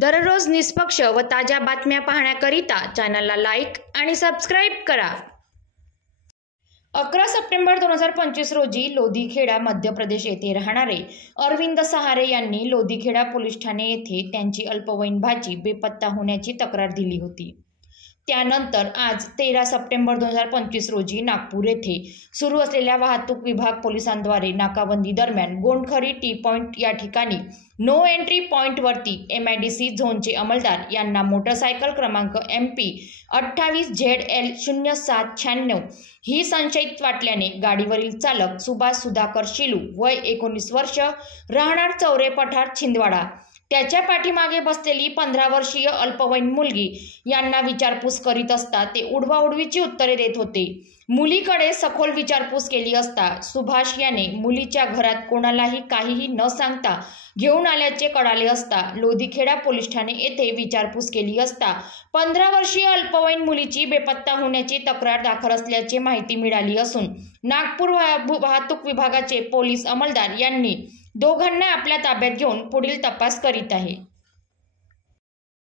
दररोज निष्पक्ष व ताज्या बातम्या पाहण्याकरिता चॅनलला लाईक आणि सबस्क्राईब करा। 11 सप्टेंबर 2025 रोजी लोधीखेडा मध्य प्रदेश येथे राहणारे अरविंद सहारे यांनी लोधीखेडा पोलीस ठाणे येथे त्यांची अल्पवयीन भाची बेपत्ता होण्याची तक्रार दिली होती। त्यानंतर आज 13 सप्टेंबर 2025 रोजी नागपूर येथे सुरू असलेल्या वाहतूक विभाग पोलिसांद्वारे नाकाबंदी दरम्यान गोंडखरी टी पॉइंट या ठिकाणी नो एंट्री पॉइंट वरती MIDC झोनचे अंमलदार यांना मोटरसायकल क्रमांक MP 28ZL 0796 ही संशयित वाटल्याने गाडीवरील चालक सुभाष सुधाकर शिलू वय 19 वर्ष राहणार चौरे पठार छिंदवाडा त्याच्या पाठीमागे बसलेली 15 वर्षीय अल्पवयीन मुलगी यांना विचारपूस करीत असता ते उडवाउडवीची उत्तरे देत होते। मुलीकडे सखोल विचारपूस केली असता सुभाष याने मुलीच्या घरात कोणालाही काहीही न सांगता घेऊन आल्याचे कळाले असता लोधीखेडा पोलीस ठाणे येथे विचारपूस केली असता 15 वर्षीय अल्पवयीन मुलीची बेपत्ता होण्याची तक्रार दाखल असल्याची माहिती मिळाली असून नागपूर वाहतूक विभागाचे पोलीस अंमलदार यांनी दोघांना आपल्या ताब्यात घेऊन पुढील तपास करीत आहे।